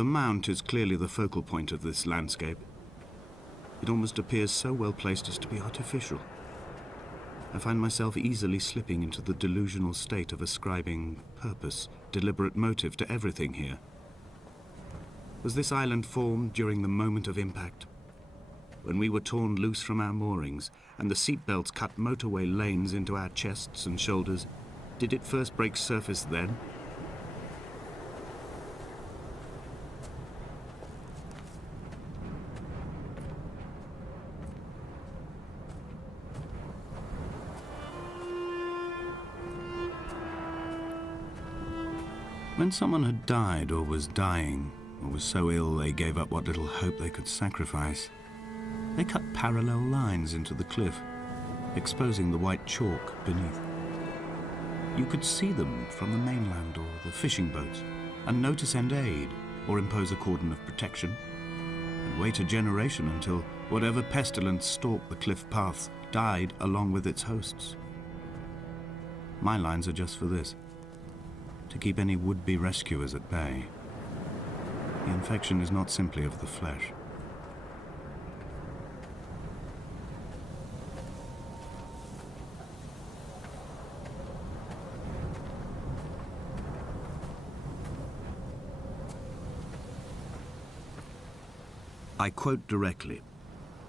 The mount is clearly the focal point of this landscape. It almost appears so well placed as to be artificial. I find myself easily slipping into the delusional state of ascribing purpose, deliberate motive to everything here. Was this island formed during the moment of impact? When we were torn loose from our moorings and the seatbelts cut motorway lanes into our chests and shoulders, did it first break surface then? When someone had died or was dying, or was so ill they gave up what little hope they could sacrifice, they cut parallel lines into the cliff, exposing the white chalk beneath. You could see them from the mainland or the fishing boats, and know to send aid or impose a cordon of protection, and wait a generation until whatever pestilence stalked the cliff paths died along with its hosts. My lines are just for this: to keep any would-be rescuers at bay. The infection is not simply of the flesh. I quote directly,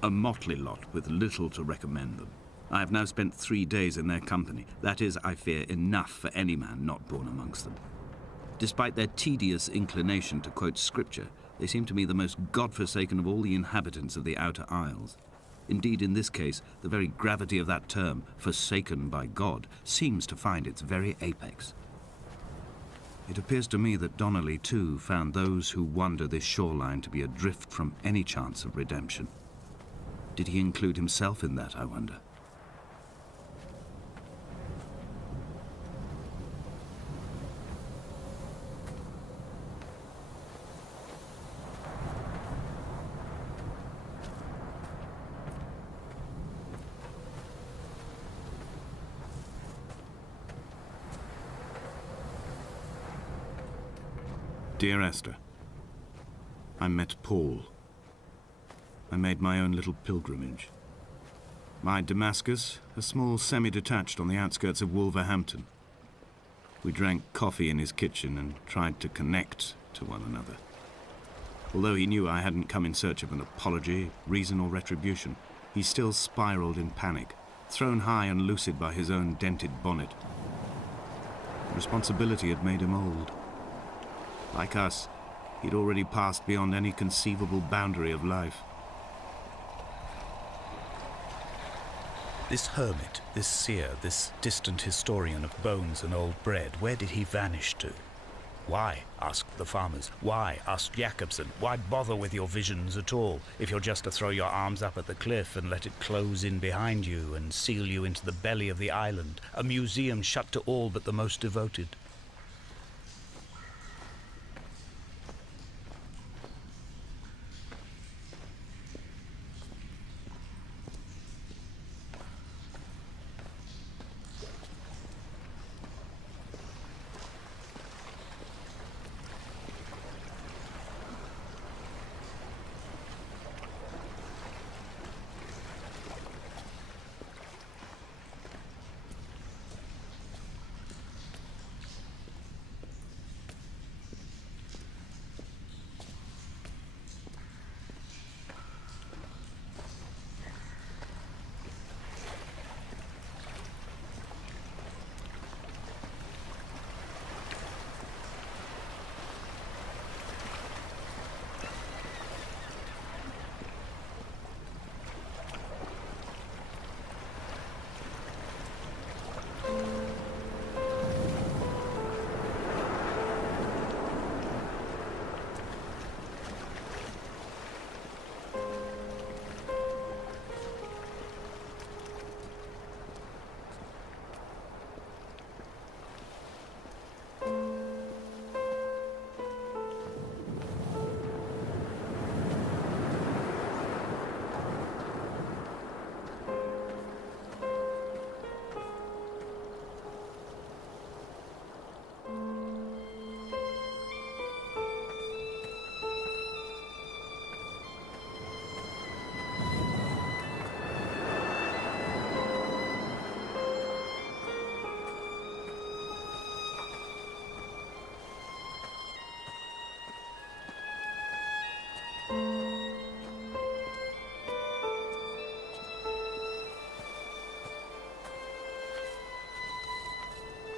"A motley lot with little to recommend them. I have now spent 3 days in their company. That is, I fear, enough for any man not born amongst them. Despite their tedious inclination to quote scripture, they seem to me the most God-forsaken of all the inhabitants of the outer isles. Indeed, in this case, the very gravity of that term, forsaken by God, seems to find its very apex. It appears to me that Donnelly, too, found those who wander this shoreline to be adrift from any chance of redemption. Did he include himself in that, I wonder? Dear Esther, I met Paul. I made my own little pilgrimage. My Damascus, a small semi-detached on the outskirts of Wolverhampton. We drank coffee in his kitchen and tried to connect to one another. Although he knew I hadn't come in search of an apology, reason or retribution, he still spiraled in panic, thrown high and lucid by his own dented bonnet. Responsibility had made him old. Like us, he'd already passed beyond any conceivable boundary of life. This hermit, this seer, this distant historian of bones and old bread, where did he vanish to? Why, asked the farmers. Why, asked Jacobson. Why bother with your visions at all, if you're just to throw your arms up at the cliff and let it close in behind you and seal you into the belly of the island, a museum shut to all but the most devoted?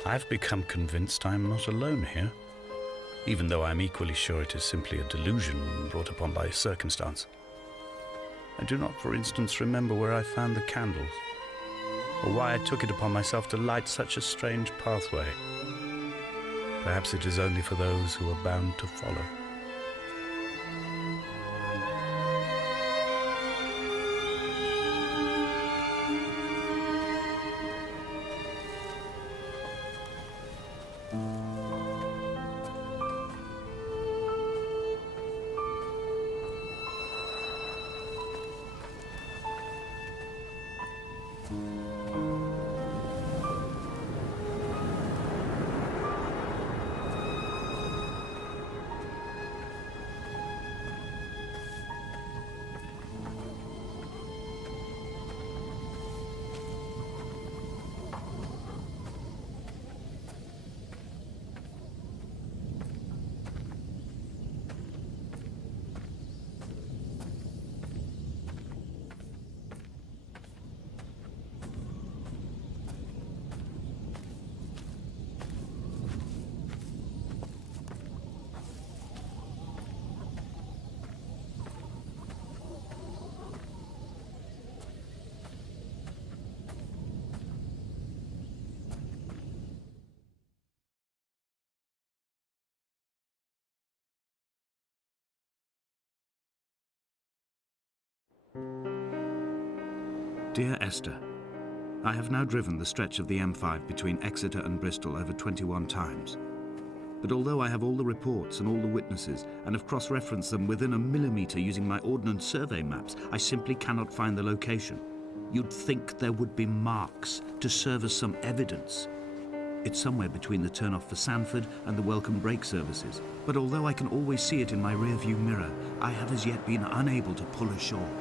I've become convinced I am not alone here, even though I'm equally sure it is simply a delusion brought upon by circumstance. I do not, for instance, remember where I found the candles, or why I took it upon myself to light such a strange pathway. Perhaps it is only for those who are bound to follow. Dear Esther, I have now driven the stretch of the M5 between Exeter and Bristol over 21 times. But although I have all the reports and all the witnesses and have cross-referenced them within a millimetre using my Ordnance Survey maps, I simply cannot find the location. You'd think there would be marks to serve as some evidence. It's somewhere between the turn-off for Sanford and the welcome brake services. But although I can always see it in my rear-view mirror, I have as yet been unable to pull ashore.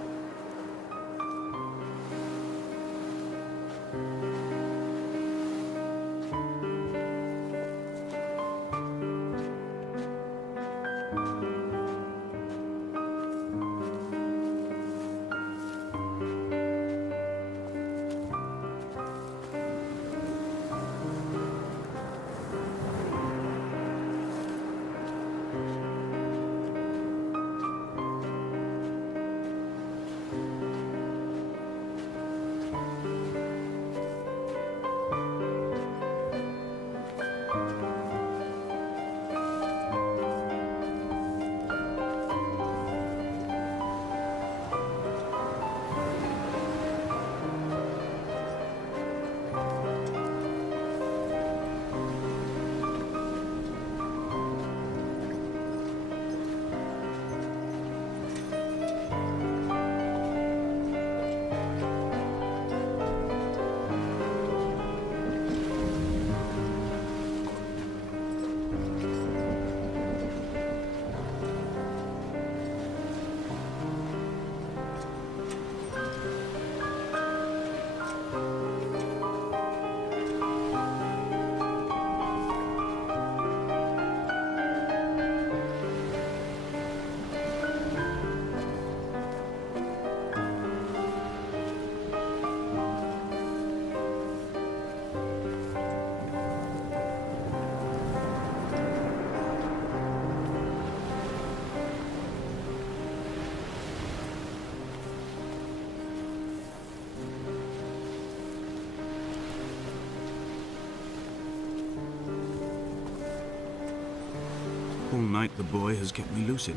All night the boy has kept me lucid.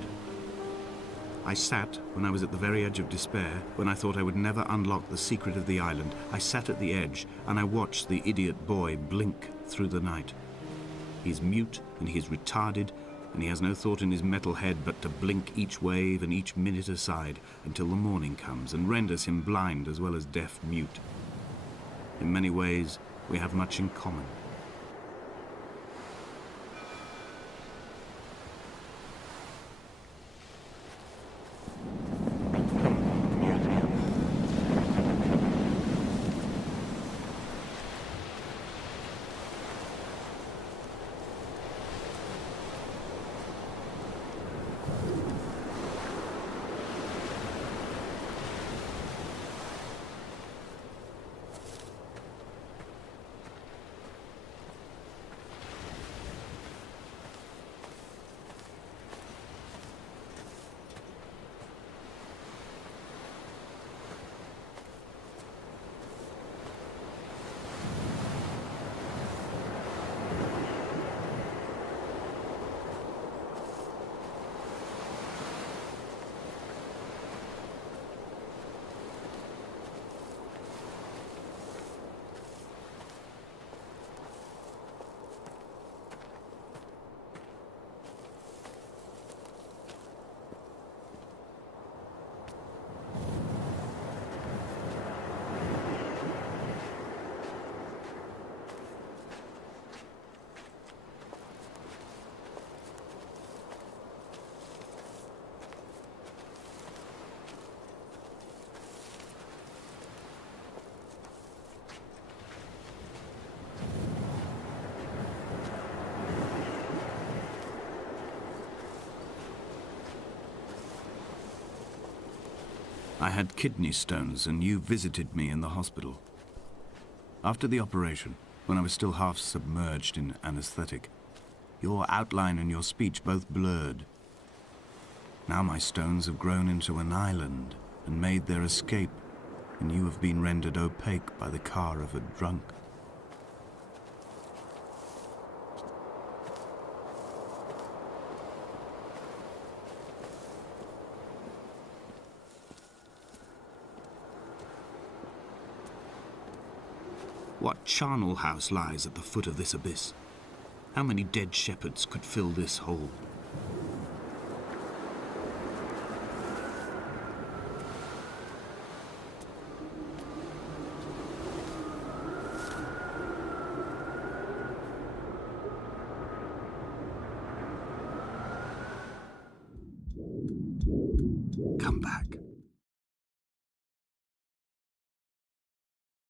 I sat, when I was at the very edge of despair, when I thought I would never unlock the secret of the island, I sat at the edge and I watched the idiot boy blink through the night. He's mute and he's retarded and he has no thought in his metal head but to blink each wave and each minute aside until the morning comes and renders him blind as well as deaf-mute. In many ways, we have much in common. I had kidney stones and you visited me in the hospital. After the operation, when I was still half submerged in anesthetic, your outline and your speech both blurred. Now my stones have grown into an island and made their escape, and you have been rendered opaque by the car of a drunk. What charnel house lies at the foot of this abyss? How many dead shepherds could fill this hole? Come back.